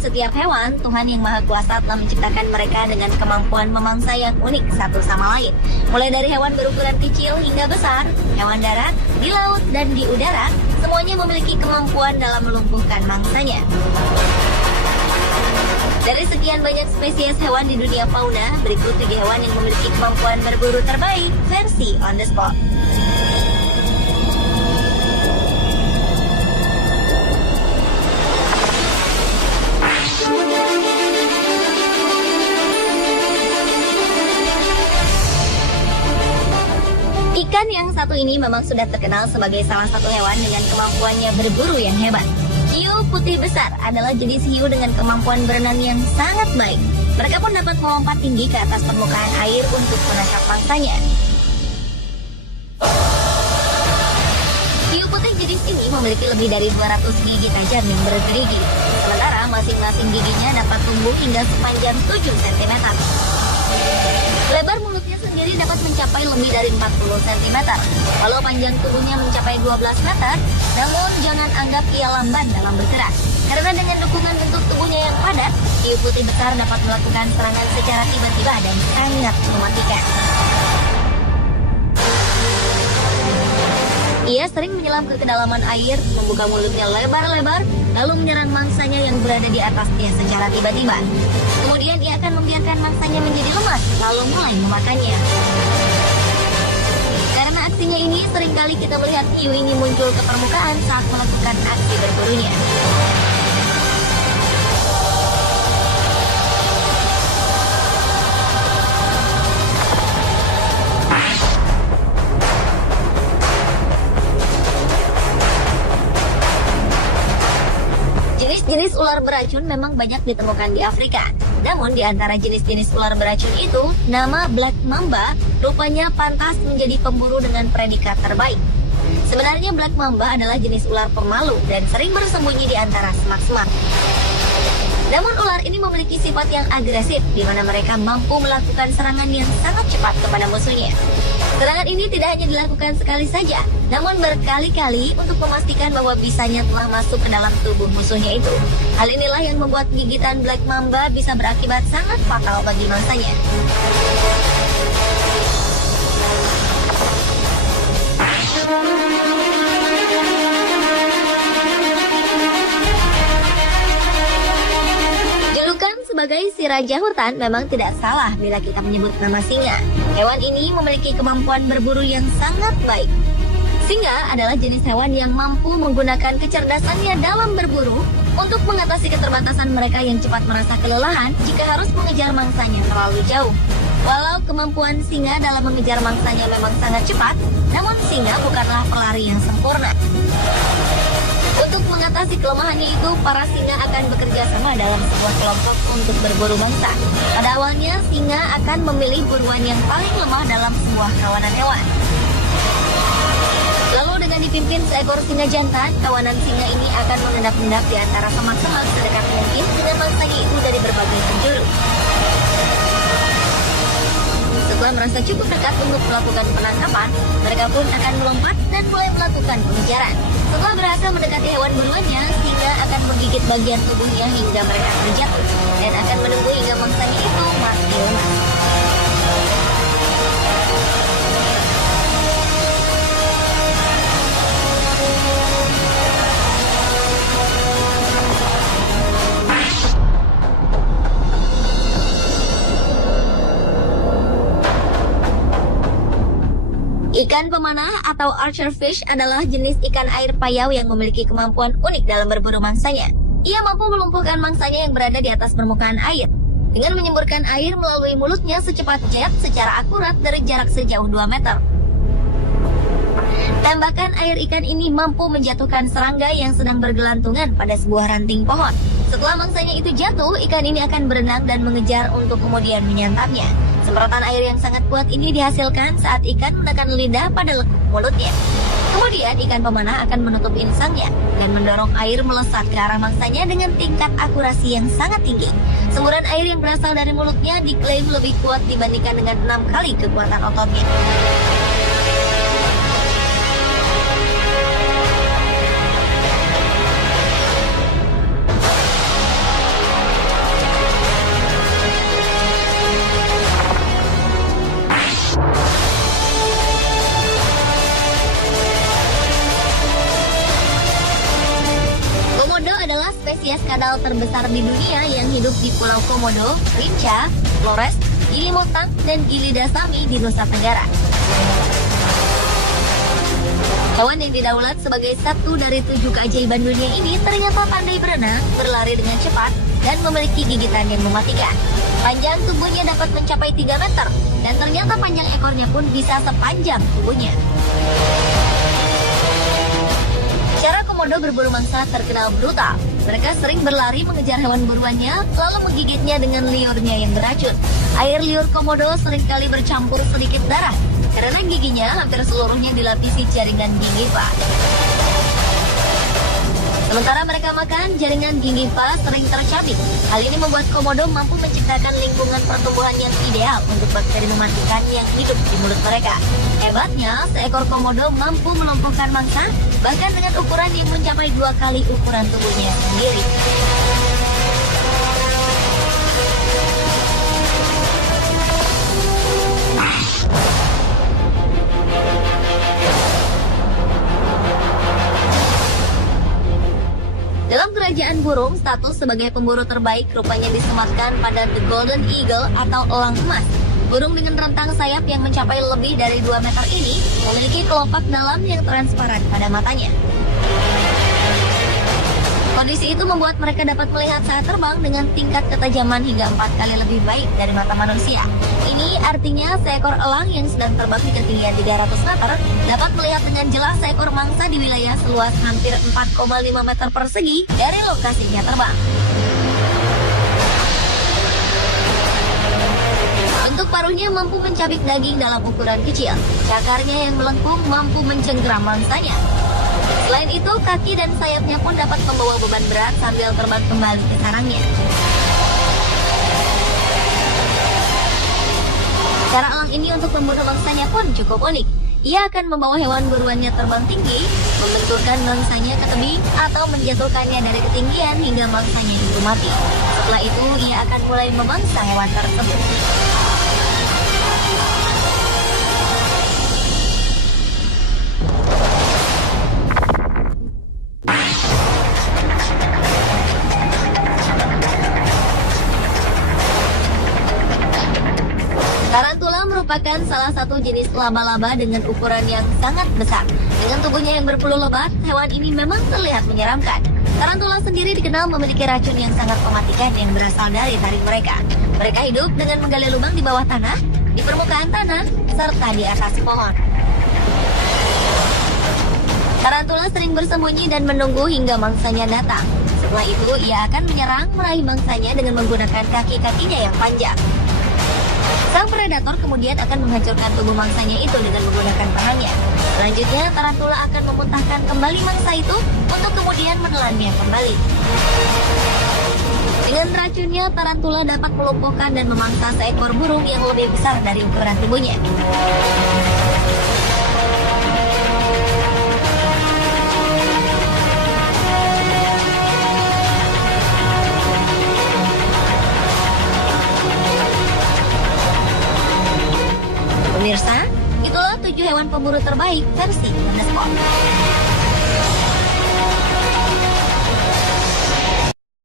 setiap hewan, Tuhan Yang Maha Kuasa telah menciptakan mereka dengan kemampuan memangsa yang unik satu sama lain. Mulai dari hewan berukuran kecil hingga besar, hewan darat, di laut, dan di udara, semuanya memiliki kemampuan dalam melumpuhkan mangsanya. Dari sekian banyak spesies hewan di dunia fauna, berikut 3 hewan yang memiliki kemampuan berburu terbaik versi On The Spot. Ikan yang satu ini memang sudah terkenal sebagai salah satu hewan dengan kemampuannya berburu yang hebat. Hiu putih besar adalah jenis hiu dengan kemampuan berenang yang sangat baik. Mereka pun dapat melompat tinggi ke atas permukaan air untuk menangkap mangsanya. Hiu putih jenis ini memiliki lebih dari 200 gigi tajam yang bergerigi. Sementara masing-masing giginya dapat tumbuh hingga sepanjang 7 cm. Lebar mulutnya sendiri dapat mencapai lebih dari 40 cm. Walau panjang tubuhnya mencapai 12 meter, namun jangan anggap ia lamban dalam bergerak. Karena dengan dukungan bentuk tubuhnya yang padat, hiu putih besar dapat melakukan serangan secara tiba-tiba dan sangat mematikan. Ia sering menyelam ke kedalaman air, membuka mulutnya lebar-lebar, lalu menyerang mangsanya yang berada di atasnya secara tiba-tiba. Kemudian ia akan membiarkan mangsanya menjadi lemas, lalu mulai memakannya. Karena aksinya ini, seringkali kita melihat hiu ini muncul ke permukaan saat melakukan aksi berburunya. Jenis ular beracun memang banyak ditemukan di Afrika. Namun di antara jenis-jenis ular beracun itu, nama Black Mamba rupanya pantas menjadi pemburu dengan predikat terbaik. Sebenarnya Black Mamba adalah jenis ular pemalu dan sering bersembunyi di antara semak-semak. Namun ular ini memiliki sifat yang agresif, di mana mereka mampu melakukan serangan yang sangat cepat kepada musuhnya. Serangan ini tidak hanya dilakukan sekali saja, namun berkali-kali untuk memastikan bahwa bisanya telah masuk ke dalam tubuh musuhnya itu. Hal inilah yang membuat gigitan Black Mamba bisa berakibat sangat fatal bagi mangsanya. Sebagai si raja hutan memang tidak salah bila kita menyebut nama singa. Hewan ini memiliki kemampuan berburu yang sangat baik. Singa adalah jenis hewan yang mampu menggunakan kecerdasannya dalam berburu untuk mengatasi keterbatasan mereka yang cepat merasa kelelahan jika harus mengejar mangsanya terlalu jauh. Walau kemampuan singa dalam mengejar mangsanya memang sangat cepat, namun singa bukanlah pelari yang sempurna. Untuk mengatasi kelemahannya itu, para singa akan bekerja sama dalam sebuah kelompok untuk berburu mangsa. Pada awalnya, singa akan memilih buruan yang paling lemah dalam sebuah kawanan hewan. Lalu dengan dipimpin seekor singa jantan, kawanan singa ini akan mengendap-endap di antara semak-semak sedekat mungkin dengan mangsanya itu dari berbagai penjuru. Setelah merasa cukup dekat untuk melakukan penangkapan, mereka pun akan melompat dan mulai melakukan pengejaran. Setelah berhasil mendekati hewan buruannya, singa akan menggigit bagian tubuhnya hingga mereka terjatuh dan akan menunggu hingga mangsanya itu mati lemas. Ikan pemanah atau archer fish adalah jenis ikan air payau yang memiliki kemampuan unik dalam berburu mangsanya. Ia mampu melumpuhkan mangsanya yang berada di atas permukaan air dengan menyemburkan air melalui mulutnya secepat jet secara akurat dari jarak sejauh 2 meter. Tembakan air ikan ini mampu menjatuhkan serangga yang sedang bergelantungan pada sebuah ranting pohon. Setelah mangsanya itu jatuh, ikan ini akan berenang dan mengejar untuk kemudian menyantapnya. Semprotan air yang sangat kuat ini dihasilkan saat ikan menekan lidah pada lekuk mulutnya. Kemudian ikan pemanah akan menutup insangnya dan mendorong air melesat ke arah mangsanya dengan tingkat akurasi yang sangat tinggi. Semburan air yang berasal dari mulutnya diklaim lebih kuat dibandingkan dengan 6 kali kekuatan ototnya. kadal terbesar di dunia yang hidup di Pulau Komodo, Rinca, Flores, Gili Muntang, dan Gili Dasami di Nusa Tenggara. Hewan yang didaulat sebagai satu dari 7 keajaiban dunia ini ternyata pandai berenang, berlari dengan cepat, dan memiliki gigitan yang mematikan. Panjang tubuhnya dapat mencapai 3 meter, dan ternyata panjang ekornya pun bisa sepanjang tubuhnya. Cara komodo berburu mangsa terkenal brutal. Mereka sering berlari mengejar hewan buruannya, lalu menggigitnya dengan liurnya yang beracun. Air liur komodo seringkali bercampur sedikit darah, karena giginya hampir seluruhnya dilapisi jaringan gingiva. Sementara mereka makan, jaringan gingiva sering tercabik. Hal ini membuat komodo mampu menciptakan lingkungan pertumbuhan yang ideal untuk bakteri mematikan yang hidup di mulut mereka. Hebatnya, seekor komodo mampu melumpuhkan mangsa, bahkan dengan ukuran yang mencapai 2 kali ukuran tubuhnya sendiri. Dalam kerajaan burung, status sebagai pemburu terbaik rupanya disematkan pada the golden eagle atau elang emas. Burung dengan rentang sayap yang mencapai lebih dari 2 meter ini memiliki kelopak dalam yang transparan pada matanya. Kondisi itu membuat mereka dapat melihat saat terbang dengan tingkat ketajaman hingga 4 kali lebih baik dari mata manusia. Ini artinya seekor elang yang sedang terbang di ketinggian 300 meter dapat melihat dengan jelas seekor mangsa di wilayah seluas hampir 4,5 meter persegi dari lokasinya terbang. Bentuk paruhnya mampu mencabik daging dalam ukuran kecil. Cakarnya yang melengkung mampu mencengkeram mangsanya. Selain itu, kaki dan sayapnya pun dapat membawa beban berat sambil terbang kembali ke sarangnya. Cara elang ini untuk membunuh mangsanya pun cukup unik. Ia akan membawa hewan buruannya terbang tinggi, membenturkan mangsanya ke tebing, atau menjatuhkannya dari ketinggian hingga mangsanya itu mati. Setelah itu, ia akan mulai memangsa hewan tersebut. Tarantula merupakan salah satu jenis laba-laba dengan ukuran yang sangat besar. Dengan tubuhnya yang berpeluh lebat, hewan ini memang terlihat menyeramkan. Tarantula sendiri dikenal memiliki racun yang sangat mematikan yang berasal dari taring mereka. Mereka hidup dengan menggali lubang di bawah tanah, di permukaan tanah, serta di atas pohon. Tarantula sering bersembunyi dan menunggu hingga mangsanya datang. Setelah itu, ia akan menyerang meraih mangsanya dengan menggunakan kaki-kakinya yang panjang. Sang predator kemudian akan menghancurkan tubuh mangsanya itu dengan menggunakan tangannya. Selanjutnya, tarantula akan memuntahkan kembali mangsa itu untuk kemudian menelannya kembali. Dengan racunnya, tarantula dapat melumpuhkan dan memangsa seekor burung yang lebih besar dari ukuran tubuhnya. Pemirsa, itulah 7 hewan pemburu terbaik versi The Spot.